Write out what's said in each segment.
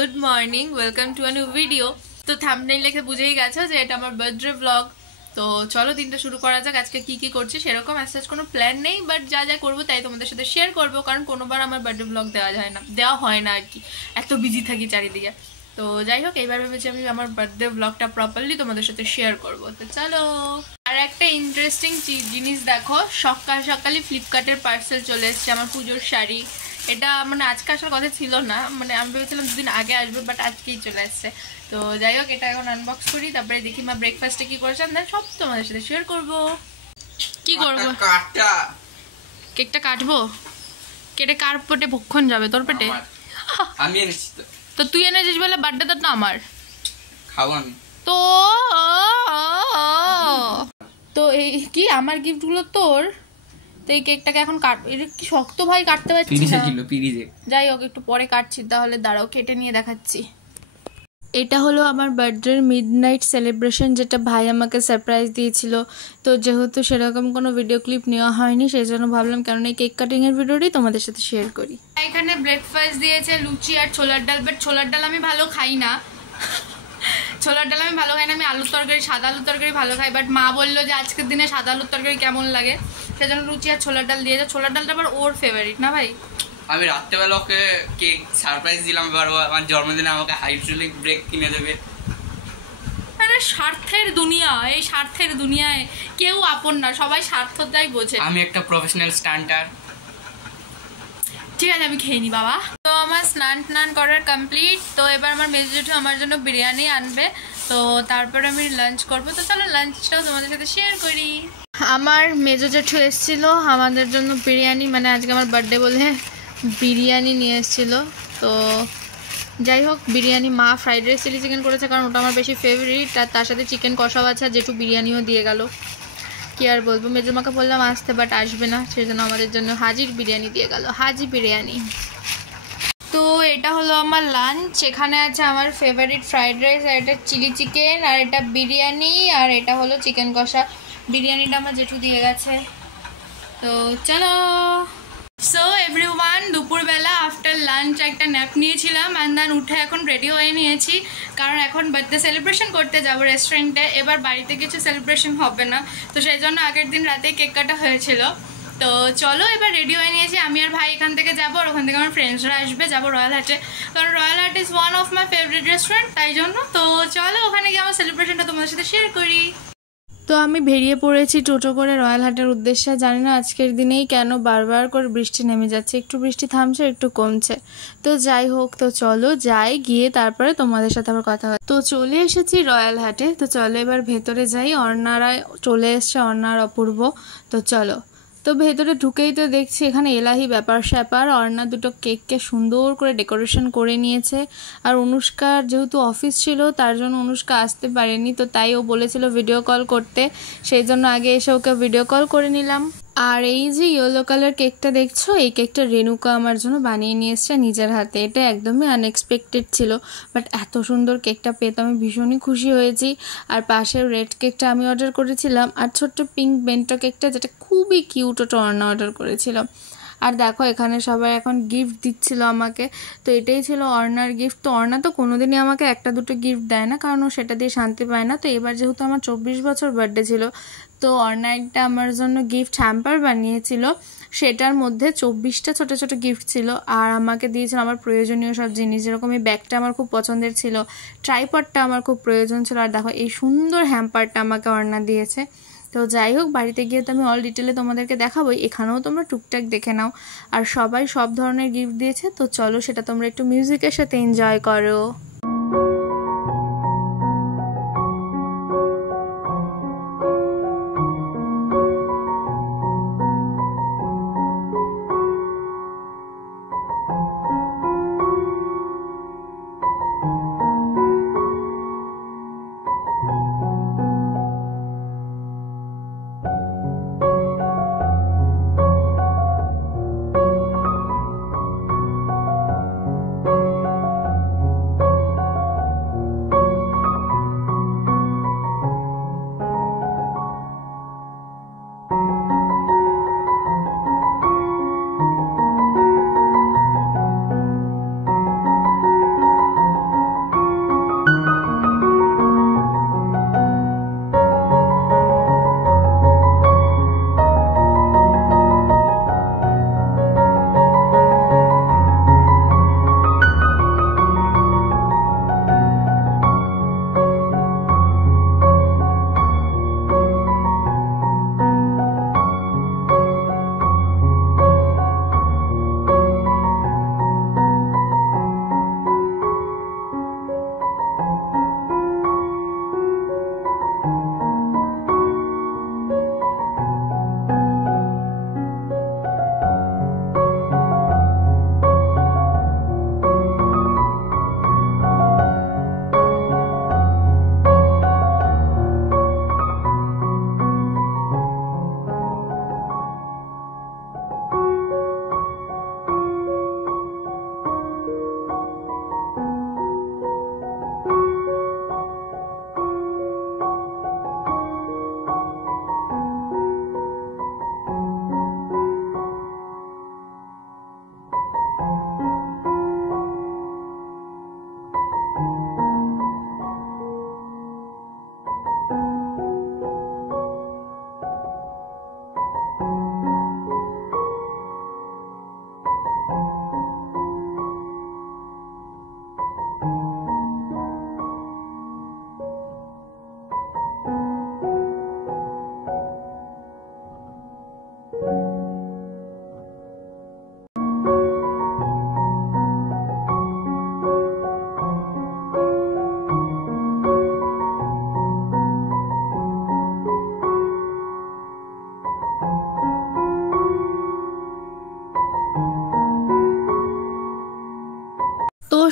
Good morning, welcome to a new video. তো thumbnail দেখে বুঝেই গেছো যে এটা আমার বার্থডে ব্লগ। তো চলো দিনটা শুরু করা যাক। আজকে কি কি করছি সেরকম অ্যাজ কোনো প্ল্যান নেই, বাট যা যা করবো তাই তোমাদের সাথে শেয়ার করবো, কারণ কোনোবার আমার বার্থডে ব্লগ দেওয়া হয় না আর কি, এত বিজি থাকি চারিদিকে। তো যাই হোক, এইবার ভেবেছি আমি আমার বার্থডে ব্লগটা প্রপারলি তোমাদের সাথে শেয়ার করবো। তো চলো। আর একটা ইন্টারেস্টিং জিনিস দেখো, সকাল সকালই ফ্লিপকার্টের পার্সেল চলে এসছে আমার পুজোর শাড়ি। এটা মানে আজকে আসার কথা ছিল না, মানে আমি ভেবেছিলাম দুদিন আগে আসবে, বাট আজকেই চলে আসছে। তো যাই হোক, এটা এখন আনবক্স করি, তারপরে দেখি মা ব্রেকফাস্টে কি করেছে, দেন সব তোমাদের সাথে শেয়ার করবো। কি করবো? কেকটা কাটবো, কেটে কার পেটে ভক্ষণ যাবে? তোর পেটে? আমি এনেছি তো তুই এনেছিস বলে বার্থডে তো আমার খাবো আমি তো। তো এই কি আমার গিফটগুলো তোর? তো এই কেকটাকে এখন এটা কি শক্ত ভাই, কাটতে পারছি না। যাই হোক, একটু পরে কাটছি, তাহলে দাঁড়াও কেটে নিয়ে দেখাচ্ছি। এটা হলো আমার বার্থডের মিডনাইট সেলিব্রেশন, যেটা ভাই আমাকে সারপ্রাইজ দিয়েছিল। তো যেহেতু সেরকম কোনো ভিডিও ক্লিপ নেওয়া হয়নি, সেই জন্য ভাবলাম কারণ এই কেক কাটিং এর ভিডিওটি তোমাদের সাথে শেয়ার করি। এখানে ব্রেকফাস্ট দিয়েছে লুচি আর ছোলার ডাল, বাট ছোলার ডাল আমি ভালো খাই না। আমি আলুর তরকারি, সাদা আলুর তরকারি ভালো খাই, বাট মা বললো যে আজকের দিনে সাদা আলুর তরকারি কেমন লাগে, সেজন্য লুচি আর ছোলার ডাল দিয়েছে। ছোলার ডালটা আবার ওর ফেভারিট না ভাই। আমি রাত্রেবেলা ওকে কেক সারপ্রাইজ দিলাম, এবার আমার জন্মদিনে আমাকে হাইড্রোলিক ব্রেক কিনে দেবে। আরে স্বার্থের দুনিয়া, এই স্বার্থের দুনিয়ায় কেউ আপন না, সবাই স্বার্থটাই বোঝে। আমি একটা প্রফেশনাল স্টান্টার। ঠিক আছে, আমি খেয়ে নি বাবা। তো আমার স্নান করার কমপ্লিট। তো এবার আমার মেজো জেঠু আমার জন্য বিরিয়ানি আনবে, তো তারপরে আমি লাঞ্চ করবো। তো চলো লাঞ্চটাও তোমাদের সাথে শেয়ার করি। আমার মেজো জেঠু এসেছিলো আমাদের জন্য বিরিয়ানি, মানে আজকে আমার বার্থডে বলে বিরিয়ানি নিয়ে এসেছিলো। তো যাই হোক, বিরিয়ানি মা ফ্রাইড রাইস চিলি চিকেন করেছে, কারণ ওটা আমার বেশি ফেভারিট, আর তার সাথে চিকেন কষাও আছে, আর জেঠু বিরিয়ানিও দিয়ে গেল। কি আর বলবো, মেজো মাকে বললাম আসতে, বাট আসবে না, সেই জন্য আমাদের জন্য হাজির বিরিয়ানি দিয়ে গেল, হাজি বিরিয়ানি। তো এটা হলো আমার লাঞ্চ। এখানে আছে আমার ফেভারিট ফ্রাইড রাইস, আর এটা চিলি চিকেন, আর এটা বিরিয়ানি, আর এটা হলো চিকেন কষা। বিরিয়ানিটা আমার জেঠু দিয়ে গেছে। তো চলো। সো এভরিওয়ান, দুপুরবেলা আফটার লাঞ্চ একটা ন্যাপ নিয়েছিলাম, অ্যান্ড দেন উঠে এখন রেডি হয়ে নিয়েছি, কারণ এখন বার্থডে সেলিব্রেশন করতে যাবো রেস্টুরেন্টে। এবার বাড়িতে কিছু সেলিব্রেশন হবে না, তো সেই জন্য আগের দিন রাতে কেক কাটা হয়েছিল। তো চলো এবার রেডি হয়ে নিয়েছি, আমি আর ভাই এখান থেকে যাবো, আর ওখান থেকে আমার ফ্রেন্ডসরা আসবে, যাবো রয়্যাল হাটে, কারণ রয়্যাল হাট is one of my favourite restaurant, তাই জন্য। তো চলো ওখানে গিয়ে আমার সেলিব্রেশনটা তোমাদের সাথে শেয়ার করি। তো আমি বেরিয়ে পড়েছি টোটো করে রয়্যাল হাটের উদ্দেশ্যে। জানি না আজকের দিনেই কেন বারবার করে বৃষ্টি নেমে যাচ্ছে, একটু বৃষ্টি থামছে একটু কমছে। তো যাই হোক, তো চলো যাই, গিয়ে তারপরে তোমাদের সাথে আবার কথা হয়। তো চলে এসেছি রয়্যাল হাটে, তো চলো এবার ভেতরে যাই। অর্ণারা চলে এসছে, অর্ণার অপূর্ব। তো চলো। তো ভেতরে ঢুকেই তো দেখছি এখানে এলাহি ব্যাপার স্যাপার। অর্ণা দুটো কেককে সুন্দর করে ডেকোরেশন করে নিয়েছে, আর অনুষ্কার যেহেতু অফিস ছিল তার জন্য অনুষ্কা আসতে পারেনি, তো তাই ও বলেছিল ভিডিও কল করতে, সেই জন্য আগে এসে ওকে ভিডিও কল করে নিলাম। আর এই যে ইয়েলো কালার কেকটা দেখছো, এই কেকটা রেণুকা আমার জন্য বানিয়ে নিয়ে এসছে নিজের হাতে। এটা একদমই আনএক্সপেক্টেড ছিল, বাট এত সুন্দর কেকটা পেয়ে তো আমি ভীষণই খুশি হয়েছি। আর পাশের রেড কেকটা আমি অর্ডার করেছিলাম, আর ছোট্ট পিঙ্ক বেন্টো কেকটা, যেটা খুবই কিউট, ওটা অর্ডার করেছিলাম। আর দেখো এখানে সবাই এখন গিফট দিচ্ছিল আমাকে, তো এটাই ছিল অর্ণার গিফট। তো অর্ণা তো কোনোদিনই আমাকে একটা দুটো গিফট দেয় না, কারণ ও সেটা দিয়ে শান্তি পায় না। তো এবার যেহেতু আমার 24 বছর বার্থডে ছিল, তো অর্ণা একটা আমার জন্য গিফট হ্যাম্পার বানিয়েছিল, সেটার মধ্যে 24টা ছোটো ছোটো গিফট ছিল, আর আমাকে দিয়েছিল আমার প্রয়োজনীয় সব জিনিস, যেরকম এই ব্যাগটা আমার খুব পছন্দের ছিল, ট্রাইপডটা আমার খুব প্রয়োজন ছিল, আর দেখো এই সুন্দর হ্যাম্পারটা আমাকে অর্ণা দিয়েছে। তো যাই হোক, বাড়িতে গিয়ে তো আমি অল ডিটেলে তোমাদেরকে দেখাবোই, এখানেও তোমরা টুকটাক দেখে নাও। আর সবাই সব ধরনের গিফট দিয়েছে, তো চলো সেটা তোমরা একটু মিউজিকের সাথে এনজয় করো। তো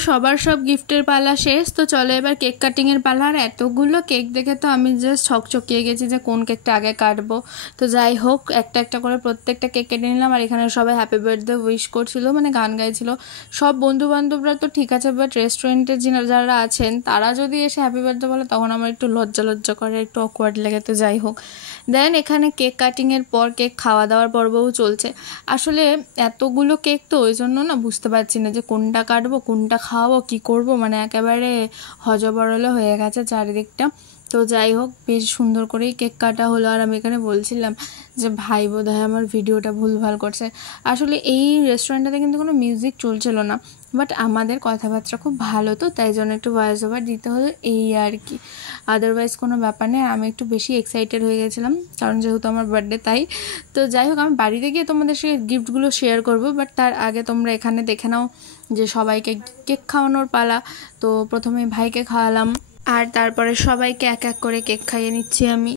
সবার সব গিফটের পালা শেষ, তো চলো এবার কেক কাটিংয়ের পালা। আর এতগুলো কেক দেখে তো আমি জাস্ট ছকছকিয়ে গেছি যে কোন কেকটা আগে কাটবো। তো যাই হোক, একটা একটা করে প্রত্যেকটা কেক কেটে নিলাম। আর এখানে সবাই হ্যাপি বার্থডে উইশ করছিল, মানে গান গাইছিল। সব বন্ধুবান্ধবরা তো ঠিক আছে, বাট রেস্টুরেন্টের যারা আছেন তারা যদি এসে হ্যাপি বার্থডে বলে তখন আমার একটু লজ্জা করে, একটু অকওয়ার্ড লাগে। তো যাই হোক, দেন এখানে কেক কাটিংয়ের পর কেক খাওয়া দাওয়ার পর্বও চলছে। আসলে এতগুলো কেক তো ওই জন্য না বুঝতে পারছি না যে কোনটা কাটবো, কোনটা খাওয়াবো, কি করব, মানে একেবারে হজবরলে হয়ে গেছে চারিদিকটা। তো যাই হোক, বেশ সুন্দর করেই কেক কাটা হলো। আর আমি এখানে বলছিলাম যে ভাই বোধহয় আমার ভিডিওটা ভুলভাল করছে। আসলে এই রেস্টুরেন্টটাতে কিন্তু কোনো মিউজিক চলছিল না, বাট আমাদের কথাবার্তা খুব ভালো, তো তাই জন্য একটু ভয়েস ওভার দিতে হলো, এই আর কি। আদারওয়াইজ কোনো ব্যাপার নেই। আমি একটু বেশি এক্সাইটেড হয়ে গেছিলাম, কারণ যেহেতু আমার বার্থডে তাই। তো যাই হোক, আমি বাড়িতে গিয়ে তোমাদের সাথে গিফটগুলো শেয়ার করব, বাট তার আগে তোমরা এখানে দেখে নাও যে সবাইকে কেক খাওয়ানোর পালা। তো প্রথমে ভাইকে খাওয়ালাম, আর তারপরে সবাইকে এক এক করে কেক খাইয়ে নিচ্ছি আমি।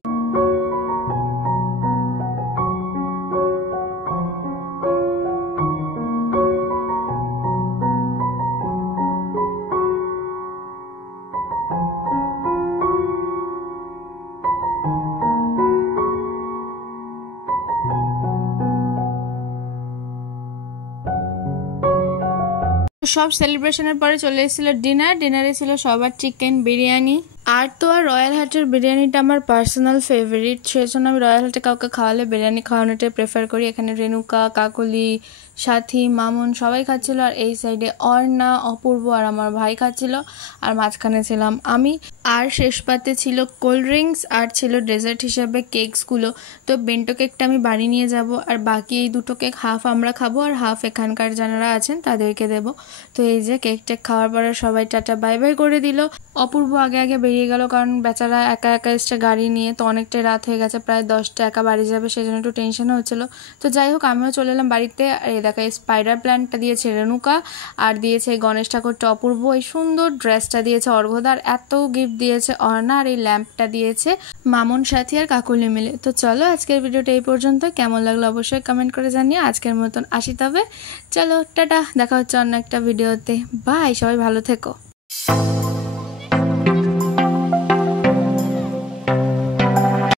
সব সেলিব্রেশনের পরে চলে এসেছিল ডিনারে ছিল সবার চিকেন বিরিয়ানি। আর তো আর রয়্যাল হাটের বিরিয়ানিটা আমার পার্সোনাল ফেভারিট, সেই জন্য আমি রয়্যাল হাটে কাউকে খাওয়ালে বিরিয়ানি খাওয়ানোটাই প্রেফার করি। এখানে রেণুকা, কাকলি, সাথী, মামুন সবাই খাচ্ছিল। আর এই সাইডে অর্ণা, অপূর্ব আর আমার ভাই খাচ্ছিল। আর মাঝখানে ছিলাম আমি। আর শেষ পাতে ছিল কোল্ড ড্রিঙ্কস, আর ছিল ডেজার্ট হিসাবে কেকসগুলো। তো বেন্টো কেকটা আমি বাড়ি নিয়ে যাব, আর বাকি এই দুটো কেক হাফ আমরা খাবো আর হাফ এখানকার যারা আছেন তাদেরকে দেব। তো এই যে কেক টেক খাওয়ার পরে সবাই টাটা বাই বাই করে দিল। অপূর্ব আগে বেরিয়ে গেল, কারণ বেচারা একা এসছে গাড়ি নিয়ে, তো অনেকটাই রাত হয়ে গেছে, প্রায় 10টা, একা বাড়ি যাবে, সেই জন্য একটু টেনশনও হচ্ছিলো। তো যাই হোক, আমিও চলে এলাম বাড়িতে। আর এই দেখা এই স্পাইডার প্ল্যান্টটা দিয়েছে রেণুকা, আর দিয়েছে গণেশ ঠাকুরটা অপূর্ব, এই সুন্দর ড্রেসটা দিয়েছে অর্ঘদার, এত গিফট দিয়েছে অর্ণা, আর এই ল্যাম্পটা দিয়েছে মামুন, সাথী আর কাকুলি মিলে। তো চলো আজকের ভিডিওটা এই পর্যন্ত, কেমন লাগলো অবশ্যই কমেন্ট করে জানিয়ে আজকের মতন আসি তবে। চলো টাটা, দেখা হচ্ছে অন্য একটা ভিডিওতে। বাই, সবাই ভালো থেকো।